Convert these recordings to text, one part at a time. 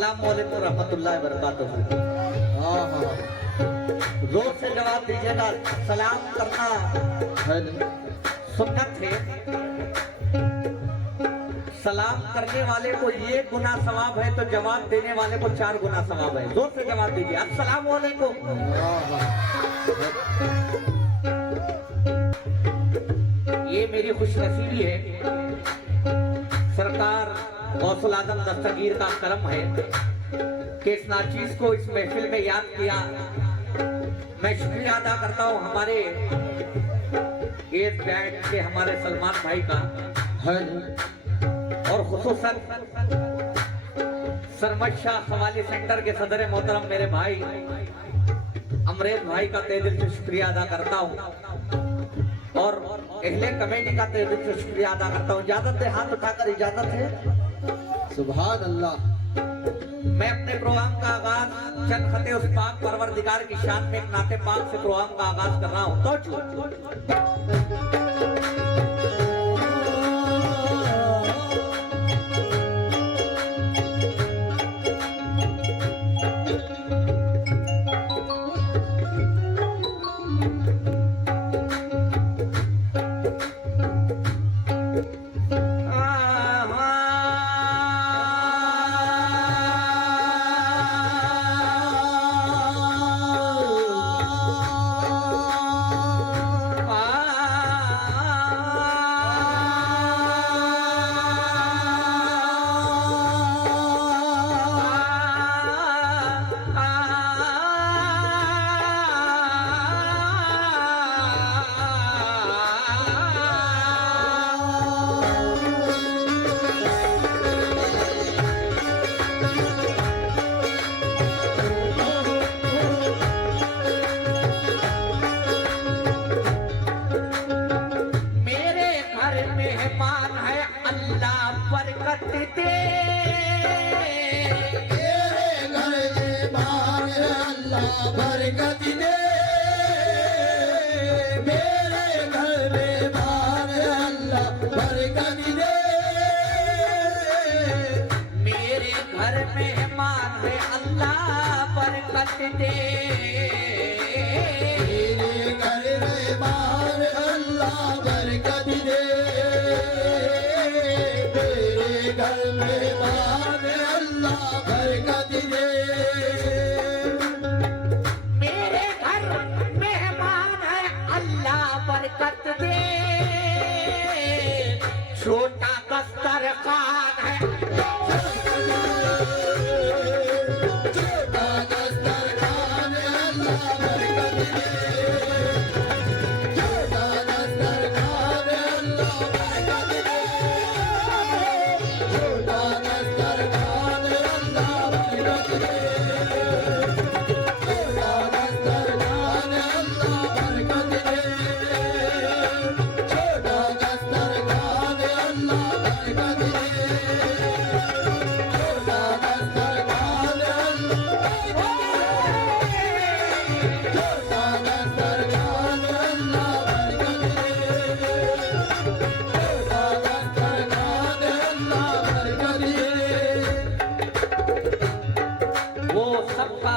अस्सलाम वालेकुम रहमतुल्लाहि व बरकातहू। जोर से जवाब दीजिएगा। सलाम करना सुन्नत है। सलाम करने वाले को 1 गुना सवाब है तो जवाब देने वाले को 4 गुना सवाब है। जोर से जवाब दीजिए, अस्सलाम वालेकुम। ये मेरी खुशनसीबी है, सरकार गौसुल आजम दस्तगीर का करम है कि इस नाचीज को इस महफिल में याद किया। मैं शुक्रिया अदा करता हूँ हमारे एज बैंड के हमारे सलमान भाई का और खुसूसन सरमद शाह खवाली सेंटर के सदर मोहतरम मेरे भाई अमरेज भाई का तहे दिल से शुक्रिया अदा करता हूँ और अहले कमेटी का तहे दिल से शुक्रिया अदा करता हूँ। इजाजत है, हाथ उठाकर इजाजत है। सुभान अल्लाह। मैं अपने प्रोग्राम का आगाज चंद खते उस पाक परवरदिगार की शान में एक नाते पाक से प्रोग्राम का आगाज कर रहा हूँ। तो मेहमान है अल्लाह बरकत दे। तेरे घर मेहमान है अल्लाह बरकत दे। मेरे घर मेहमान है अल्लाह बरकत दे। मेरे घर मेहमान है अल्लाह बरकत दे। मेरे घर मेहमान अल्लाह बरकत दे। घर मेहमान अल्लाह बरकत दे। मेरे घर मेहमान है अल्लाह बरकत दे। छोटा दस्तरखान है, छोटा दस्तरखान अल्लाह बरकत दे। छोटा दस्तरखान अल्लाह बरकत दे।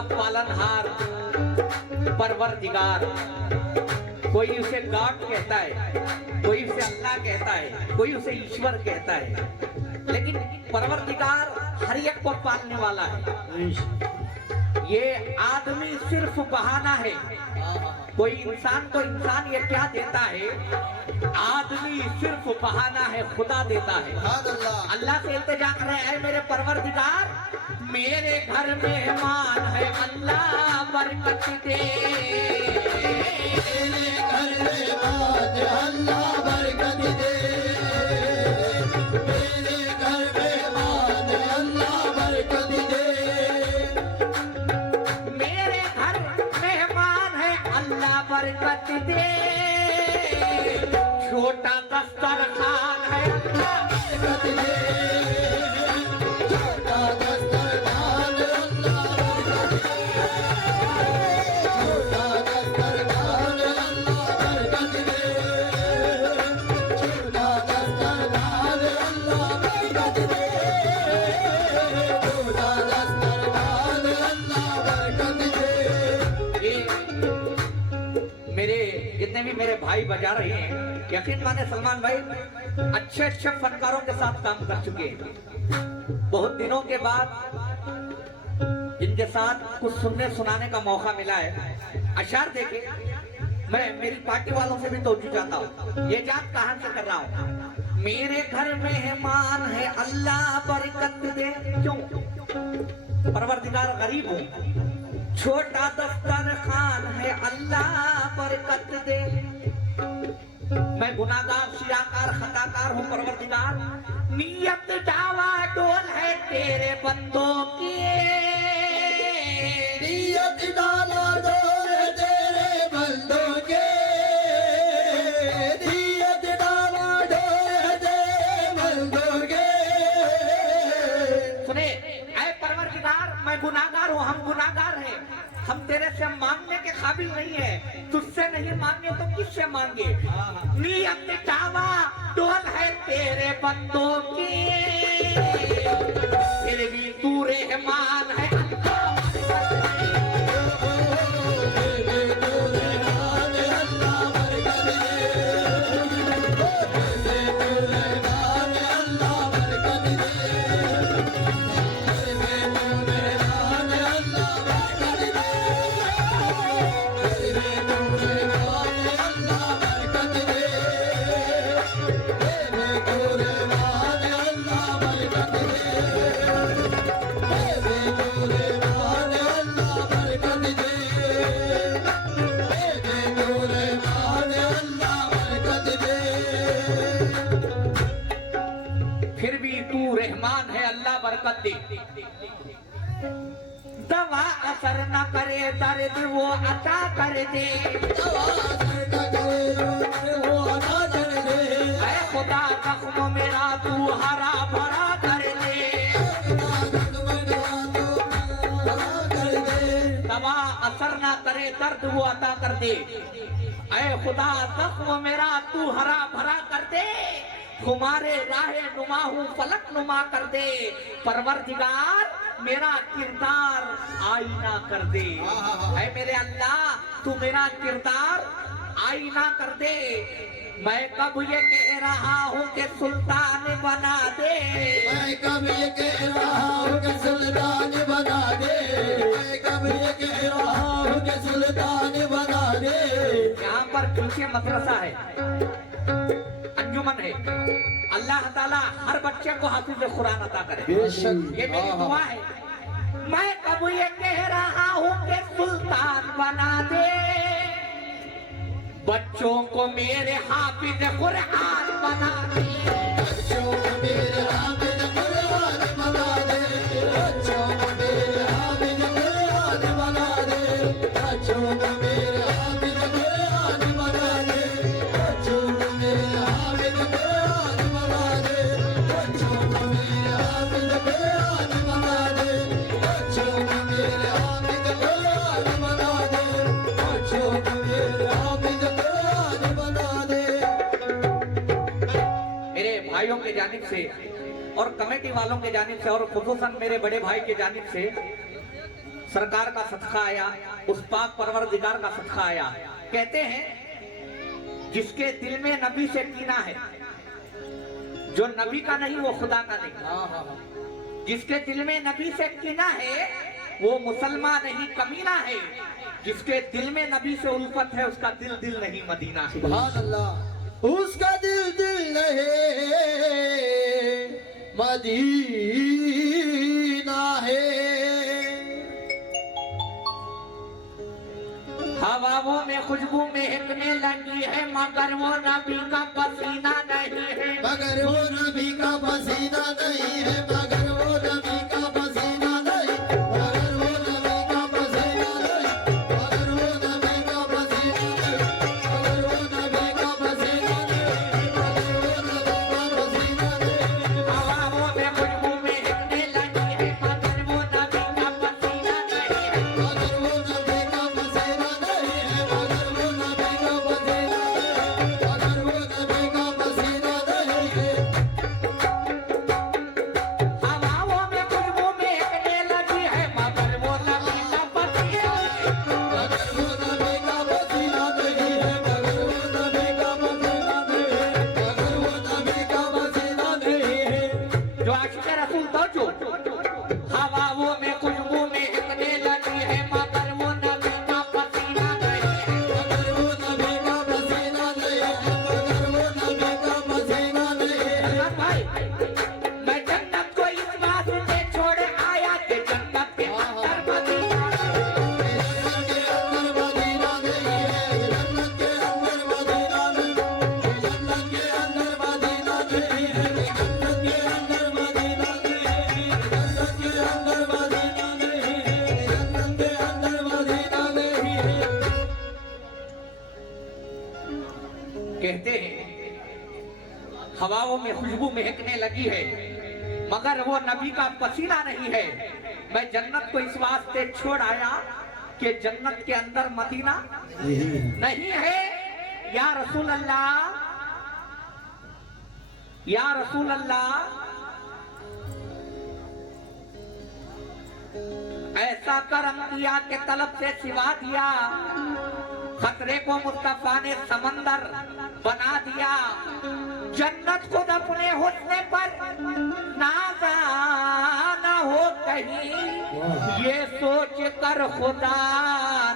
पालनहार परवरदिगार, कोई उसे गॉड कहता है, कोई उसे अल्लाह कहता है, कोई उसे ईश्वर कहता है, लेकिन परवरदिगार हर एक को पालने वाला है। ये आदमी सिर्फ बहाना है। कोई इंसान को इंसान ये क्या देता है? आदमी सिर्फ बहाना है, खुदा देता है। अल्लाह से इल्तिजा कर रहे हैं, मेरे परवरदिगार मेरे घर मेहमान है अल्लाह बरकत दे। मेरे घर मेहमान अल्लाह बरकत दे। मेरे घर मेहमान अल्लाह बरकत दे। मेरे घर मेहमान है अल्लाह बरकत दे। छोटा दस्तरखान है अल्लाह बरकत दे। छोटा दस्तरखान अल्लाह बरकत दे। छोटा दस्तरखान अल्लाह बरकत दे। छोटा दस्तरखान अल्लाह बरकत दे। छोटा दस्तरखान भाई बजा रहे हैं, यकीन माने सलमान भाई अच्छे अच्छे फनकारों के साथ काम कर चुके हैं। बहुत दिनों के बाद इनके साथ कुछ सुनने सुनाने का मौका मिला है। अशार देखे, मैं मेरी पार्टी वालों से भी तवज्जो चाहता हूँ। ये जात कहां से कर रहा हूँ। मेरे घर मेहमान है अल्लाह बरकत दे। क्यों? परवरदिगार गरीब हूँ, छोटा दस्तरखान है अल्लाह बरकत दे। मैं गुनाहगार सियाकार खताकार हूँ परवरदिगार, नियत दावा डोल है तेरे बंदों की, नियत डाला डोल है तेरे बंदों के, नियत डाला डोल है तेरे बंदों के। सुने ऐ परवरदिगार, मैं गुनाहगार हूँ, हम गुनाहगार हैं, हम तेरे से मांगने के काबिल नहीं है, तुझसे नहीं मांगे तो किससे मांगे। नियत दावा डोल है तेरे बंदों की, फिर भी तू रहमान है बरकत दे। दवा असर न करे दर्द वो अता कर दे, दवा असर न करे वो अता कर दे। ऐ खुदा जख्म मेरा तू हरा भरा कर दे, दवा असर न करे दर्द वो अता कर दे। ऐ खुदा जख्म मेरा तू हरा भरा कर दे, तुम्हारे राहे नुमा हूँ फलक नुमा कर दे। परवरदिगार मेरा किरदार आईना कर दे, ऐ मेरे अल्लाह तू मेरा किरदार आईना कर दे। मैं कब ये कह रहा हूँ कि सुल्तान बना दे, मैं कब ये कह रहा हूँ कि सुल्तान बना दे, मैं कब ये कह रहा हूँ कि सुल्तान बना दे। यहाँ पर पीछे मदरसा है, अंजुमन है, अल्लाह ताला हर बच्चे को हाफिज कुरान अता करे, ये मेरी दुआ है। मैं कब ये कह रहा हूँ कि सुल्तान बना दे, बच्चों को मेरे हाफिज कुरान बना दे, बच्चों को मेरे हाफिज कुरान बना दे, बच्चों को मेरे हाफिज कुरान बना दे, बच्चों को मेरे हाफिज कुरान बना दे, बच्चों को मेरे हाफिज कुरान बना दे, बच्चों को मेरे हाफिज कुरान बना दे, बच्चों को मेरे हाफिज कुरान बना दे, बच्चों को मेरे हाफिज कुरान बना दे। मेरे भाइयों के जानिब से और कमेटी वालों के जानिब से और खुसूसन मेरे बड़े भाई के जानिब से सरकार का सदका आया, उस पाक परवरदिगार का सदका आया। कहते हैं जिसके दिल में नबी से कीना है, जो नबी का नहीं वो खुदा का नहीं। जिसके दिल में नबी से कीना है वो मुसलमान नहीं कमीना है, जिसके दिल में नबी से उल्फत है उसका दिल दिल नहीं मदीना है। सुभान अल्लाह, उसका दिल दिल है मदीना है। हवाओं में खुशबू महकने लगी है मगर वो नबी का पसीना नहीं है, मगर वो नबी का पसीना नहीं है, मगर वो नबी का पसीना नहीं, मगर वो नबी का पसीना नहीं, मगर वो नबी का पसीना नहीं, मगर वो नबी का पसीना नहीं, मगर वो नबी का पसीना नहीं। हवाओं में खुशबू महकने लगी है मगर वो नबी का पसीना नहीं है, मगर वो नबी का पसीना नहीं है, मगर वो नबी का पसीना नहीं, मगर वो नबी का पसीना नहीं है। हवाओं में खुशबू महकने लगी है, मगर वो नबी का पसीना नहीं है। मैं जन्नत को इस वास्ते छोड़ आया कि जन्नत के अंदर मदीना नहीं है। या रसूल अल्लाह, या रसूल अल्लाह, ऐसा करम किया कि तलब से सिवा दिया, खतरे को मुस्तफा ने समंदर बना दिया। जन्नत खुद अपने हुस्न पर नाज़ा न हो कहीं, ये सोच कर खुदा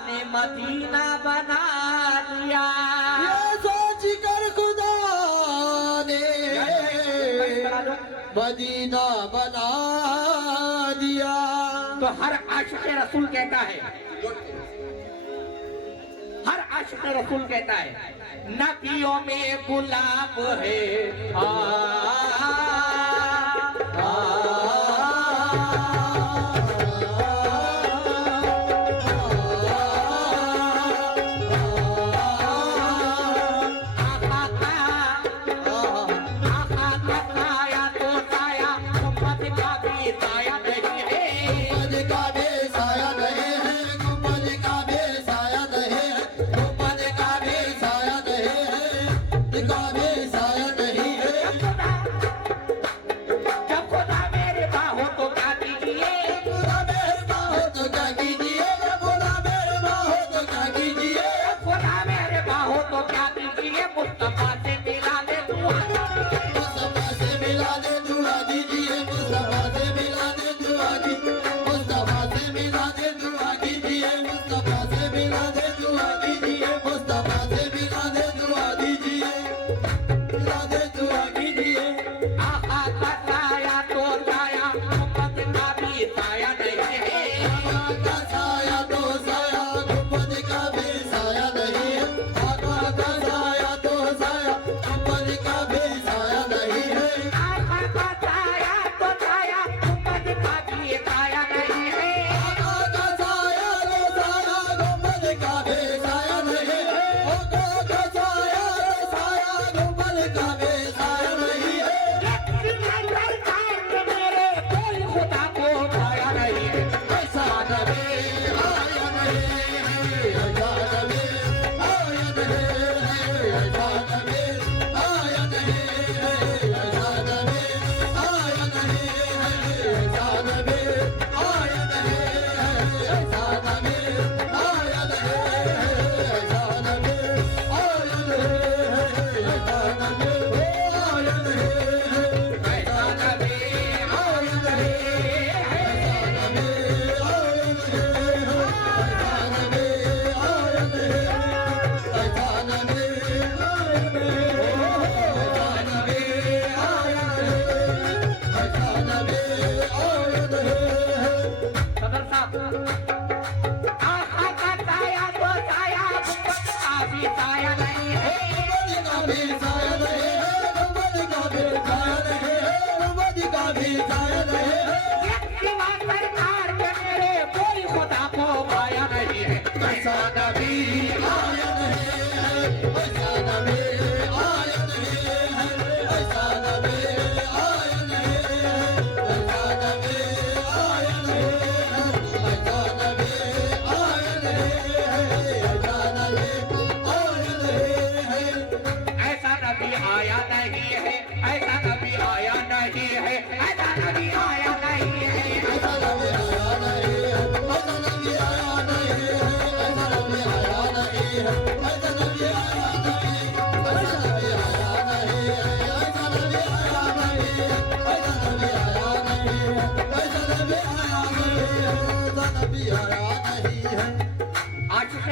ने मदीना बना दिया। ये सोच कर खुदा ने मदीना बना दिया। तो हर आशिक़ रसूल कहता है, हर आशिक़ रसूल कहता है, नबियों में गुलाब है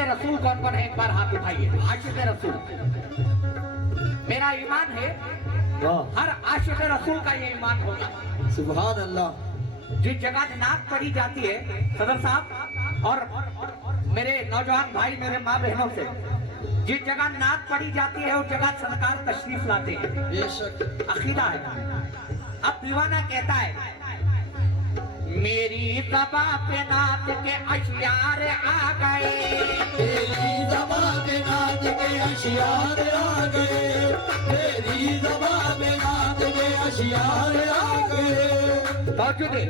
रसूल कौन कौन है, एक बार हाथ उठाइए। आशिक़ रसूल, मेरा ईमान है हर आशिक़ रसूल का ये ईमान होगा। सुभान अल्लाह। जिस जगह नात पढ़ी जाती है सदर साहब और मेरे नौजवान भाई, मेरे माँ बहनों से, जिस जगह नात पढ़ी जाती है उस जगह सरकार तशरीफ लाते हैं। अकीदा है। अब दीवाना कहता है मेरी ज़बां पे नाच के अशियार आ गए, मेरी ज़बां पे नाच के अशियार आ गए, मेरी ज़बां पे नाच के अशियार आ गए। तवज्जो दे,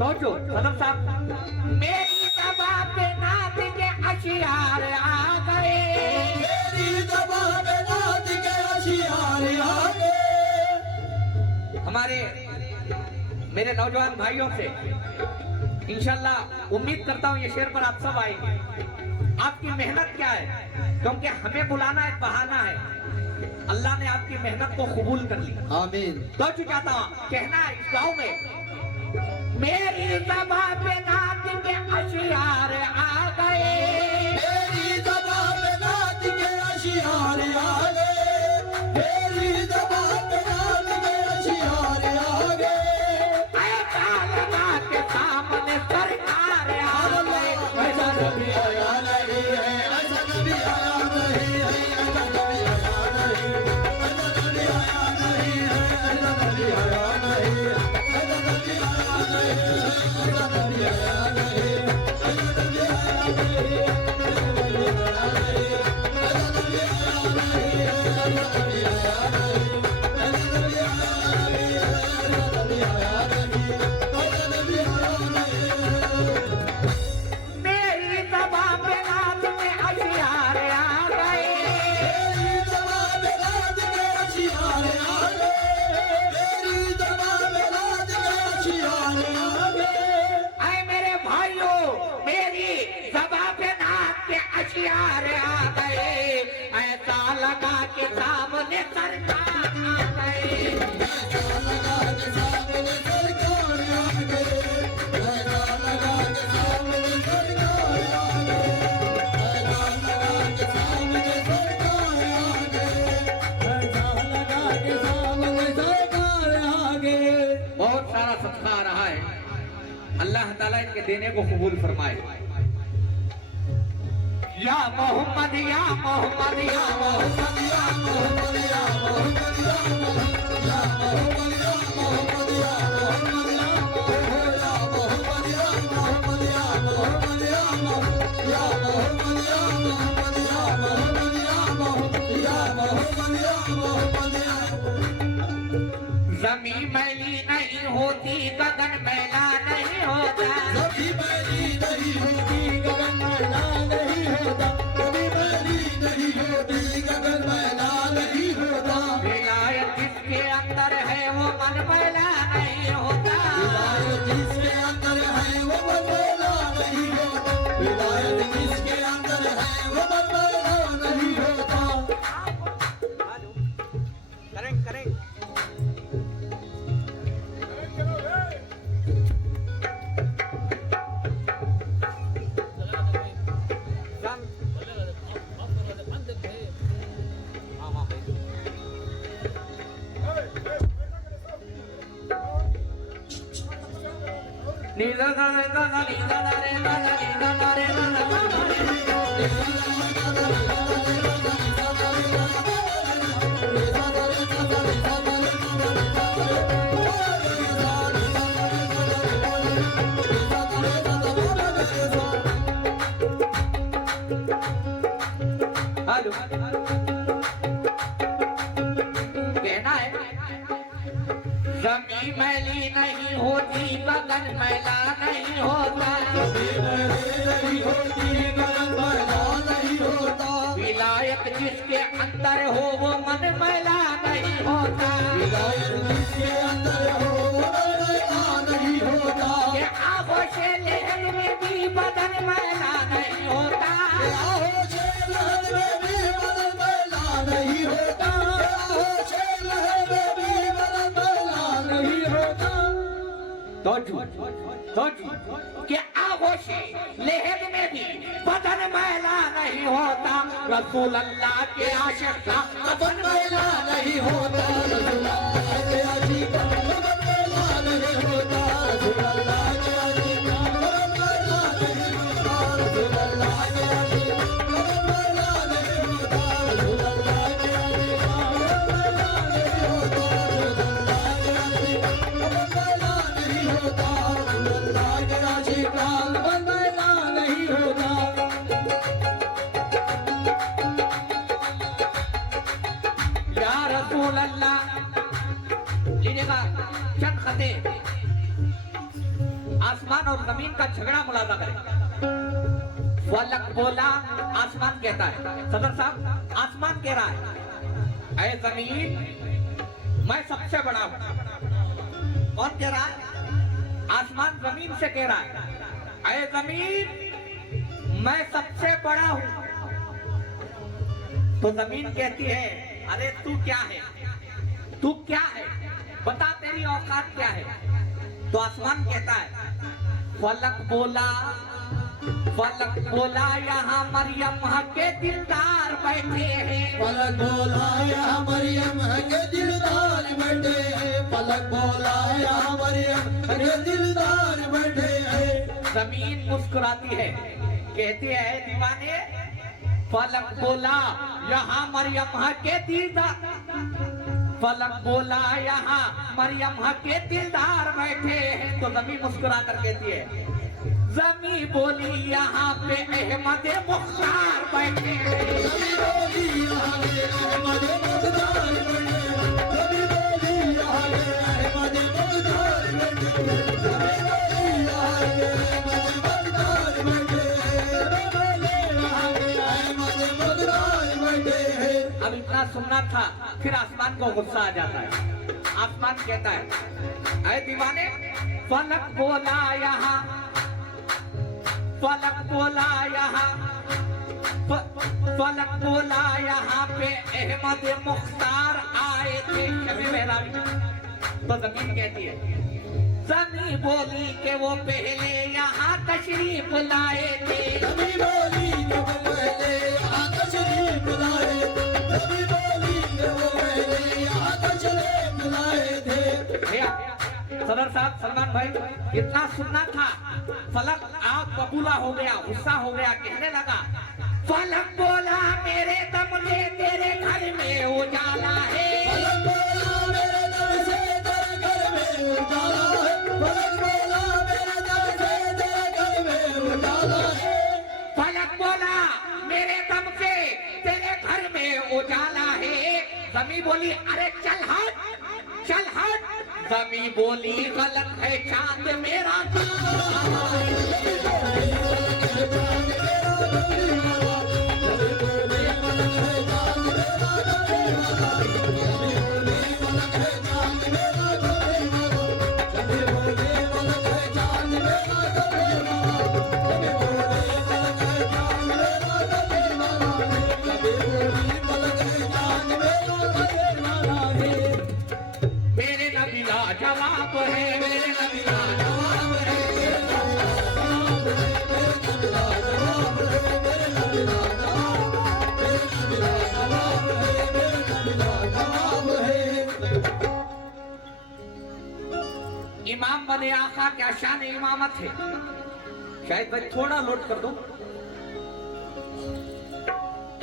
तवज्जो सदर साहब। मेरी ज़बां पे नाच के अशियार आ गए, मेरी ज़बां पे नाच के अशियार आ गए। हमारे मेरे नौजवान भाइयों से इंशाल्लाह उम्मीद करता हूँ ये शेर पर आप सब आएंगे। आपकी मेहनत क्या है, क्योंकि हमें बुलाना एक बहाना है, अल्लाह ने आपकी मेहनत को कबूल कर ली। आमीन। तो चाहता हूँ कहना है इस गाँव में मेरी ज़बां पे नाच के अशियार आ गए, मेरी ज़बां पे नाच के अशियार आ गए, मेरी ज़बां पे नाच के अशियार आ गए। के सामने सरकार आ गए। ऐसा कभी आया नहीं है, ऐसा कभी आया नहीं है, ऐसा कभी आया नहीं, ऐसा कभी आया नहीं है, ऐसा कभी आया नहीं, ऐसा कभी आया नहीं, ऐसा कभी आया नहीं, ऐसा कभी आया नहीं, ऐसा कभी आया नहीं, ऐसा कभी आया नहीं, ऐसा कभी आया नहीं, ऐसा कभी आया नहीं, ऐसा कभी आया नहीं, ऐसा कभी आया नहीं। मेरी ज़बां पे नाच के अशियार आ गए, मेरी ज़बां पे नाच के अशियार आ गए, मेरी ज़बां पे नाच के अशियार आ गए। ऐ मेरे भाइयों मेरी ज़बां पे नाच के अशियार आ गए, ऐसा लगा के सामने सरकार आ गए। ऐसा लगा के सामने सरकार आ गए, ऐसा लगा के सामने सरकार आ गए, ऐसा लगा के सामने सरकार आ गए, ऐसा लगा के सामने सरकार आ गए। बहुत सारा सदका आ रहा है, अल्लाह ताला इनके देने को कबूल फरमाए। या मोहम्मद या मोहम्मद या मोहम्मद या मोहम्मद या मोहम्मद या मोहम्मद या मोहम्मद या मोहम्मद या मोहम्मद या मोहम्मद या मोहम्मद या मोहम्मद या मोहम्मद या मोहम्मद या मोहम्मद या मोहम्मद या मोहम्मद या मोहम्मद या मोहम्मद या। ज़मीं मैली नहीं होती, गगन मैला नहीं होता, कभी मैली नहीं होती, गगन मैला नहीं होता, कभी मैली नहीं होती, गगन मैला नहीं होता। विलायत जिसके अंदर है वो मन मैला नहीं होता, विलायत जिसके अंदर है वो मन मैला नहीं होता, विलायत जिसके अंदर है वो मन मैला नहीं होता। करें करें नीला दा रे दा दा नीला दा रे दा दा नीला दा रे दा दा हेलो कहना है ज़मीं मैली नहीं होती, गगन मैला नहीं होता, नहीं होती, गगन मैला नहीं होता, विलायत जिसके अंदर हो वो मन मैला नहीं होता, विलायत जिसके अंदर हो वो मन मैला नहीं होता। ये आंखों से लेहन में भी बदन मैला नहीं होता, आहो से लहर में भी बदन मैला नहीं होता, आहो से लहर में भी बदन मैला नहीं होता। कि आंखों से लेहन में भी बदन मैला नहीं होता, रसूल अल्लाह के आशिक का बदन मैला नहीं होता, रसूल अल्लाह के आशिक का बदन मैला नहीं होता, रसूल अल्लाह के आशिक का बदन मैला नहीं होता, रसूल अल्लाह के आशिक का बदन मैला नहीं होता, रसूल अल्लाह के आशिक का बदन मैला नहीं होता, रसूल अल्लाह के आशिक का बदन मैला नहीं होता। आसमान और जमीन का झगड़ा मुलाजा करें। फलक बोला, आसमान कहता है, सदर साहब आसमान कह रहा है, ऐ जमीन मैं सबसे बड़ा हूं। कौन कह रहा है? आसमान जमीन से कह रहा है, ऐ जमीन मैं सबसे बड़ा हूं। तो जमीन कहती है, अरे तू क्या है, तू क्या है, बता तेरी औकात क्या है। तो आसमान कहता है, फलक बोला यहाँ मरियम के दिलदार बैठे हैं। फलक बोला यहाँ मरियम के दिलदार बैठे हैं। फलक बोला यहाँ मरियम के दिलदार बैठे हैं। जमीन मुस्कुराती है, कहती है दीवाने, फलक बोला यहाँ मरियम के दिलदार, फलक बोला यहाँ मरियम के दिलदार बैठे हैं। तो जमीन मुस्कुरा कर कहती है, जमी बोली यहाँ पे अहमद मुख्तार बैठे हैं। जमी बोली यहाँ पे अहमद मुख्तार बैठे हैं। जमी बोली यहाँ पे अहमद मुख्तार बैठे हैं। जमी बोली यहाँ पे अहमद मुख्तार बैठे हैं। जमी बोली यहाँ पे अहमद मुख्तार बैठे हैं। अब इतना सुनना था, फिर आसमान को गुस्सा आ जाता है। आसमान कहता है, ऐ दीवाने, फलक बोला यहाँ, फलक बोला यहाँ, फलक बोला यहाँ पे अहमद मुख्तार आए थे शबी मेहराबी। तो जमीन कहती है, जमी बोली के वो पहले यहाँ तशरीफ लाए थे। जमी बोली के वो पहले यहाँ तशरीफ लाए थे। जमी बोली के वो पहले यहाँ तशरीफ लाए थे। सदर साहब, सलमान भाई, इतना सुनना था, फलक आप बबूला हो गया, गुस्सा हो गया, कहने लगा, फलक बोला मेरे दम से तेरे घर में उजाला है। फलक बोला मेरे दम से तेरे घर में उजाला है। फलक बोला मेरे दम से तेरे घर में उजाला है। फलक बोला मेरे दम से तेरे घर में उजाला है। जमी बोली, अरे चल हट, चल हट। जमी बोली, गलत है, चांद मेरा जवाब है, मेरे नबी का जवाब है। इमाम बने आका क्या शान इमामत है। शायद भाई थोड़ा लोड कर दो।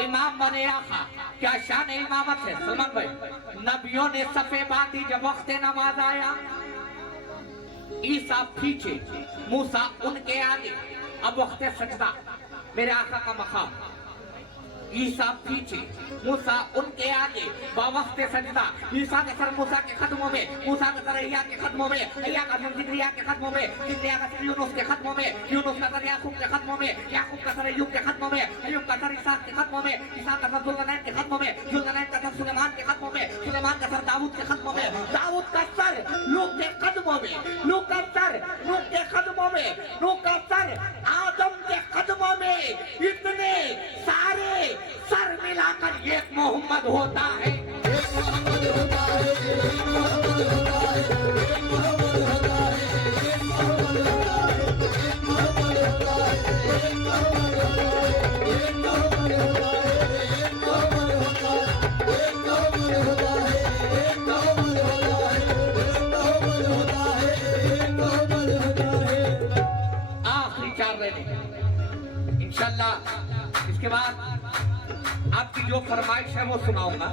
इमाम बने आका क्या शान इमामत है। सलमान भाई, नबियों ने सफे बांधी जब वक्त नमाज आया, ईसा पीछे, मूसा उनके आगे, अब वक्त सजदा, मेरे आका का मकाम। ईसा पीछे, मूसा उनके आगे, बावक्त सजदा। ईसा का सर मूसा के कदमों में, मूसा का सर अय्या के कदमों में, अय्या का सर जिक्रिया के कदमों में, जिक्रिया का सर यूनुस के कदमों में, यूनुस का सर याकूब के कदमों में, याकूब का सर अय्यूब के कदमों में, अय्यूब का सर इसहाक के कदमों में, इसहाक का सर जुल्करनैन के कदमों में, जुल्करनैन का सर सुलेमान के कदमों में, सुलेमान का सर दाऊद के कदमों में, दाऊद का सर लूत के कदमों में, लूत का सर नूह के कदमों में, नूह का सर आदम के कदमों में। इतने सारे सर मिलाकर एक मोहम्मद होता है। एक मोहम्मद होता है, एक मोहम्मद होता है, एक मोहम्मद होता है, एक मोहम्मद होता है, एक मोहम्मद होता है, एक मोहम्मद होता है, एक मोहम्मद होता है, एक मोहम्मद होता है, एक मोहम्मद होता है, एक मोहम्मद होता है, एक मोहम्मद होता है, एक मोहम्मद होता है। आखिरी 4 रहने इंशाल्लाह। इसके बाद आपकी जो फरमाइश है वो सुनाऊंगा।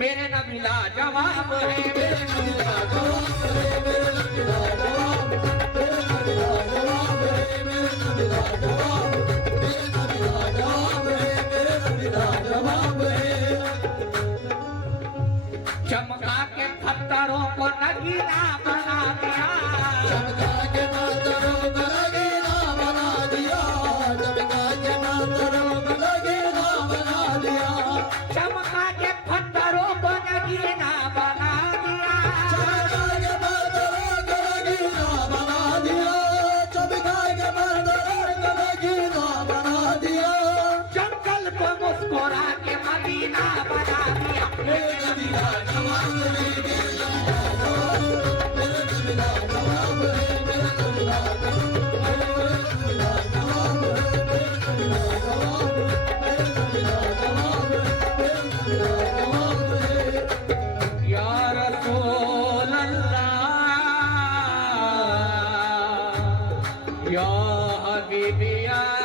मेरे नबी लाजवाब है, मेरे नबी लाजवाब है, मेरे नबी लाजवाब, मेरे नबी लाजवाब है, मेरे नबी लाजवाब, मेरे नबी लाजवाब है, मेरे नबी लाजवाब है। चमका के पत्थरों को नगीना बना दिया, चमका के पत्थरों या रसूल अल्लाह या हबीब या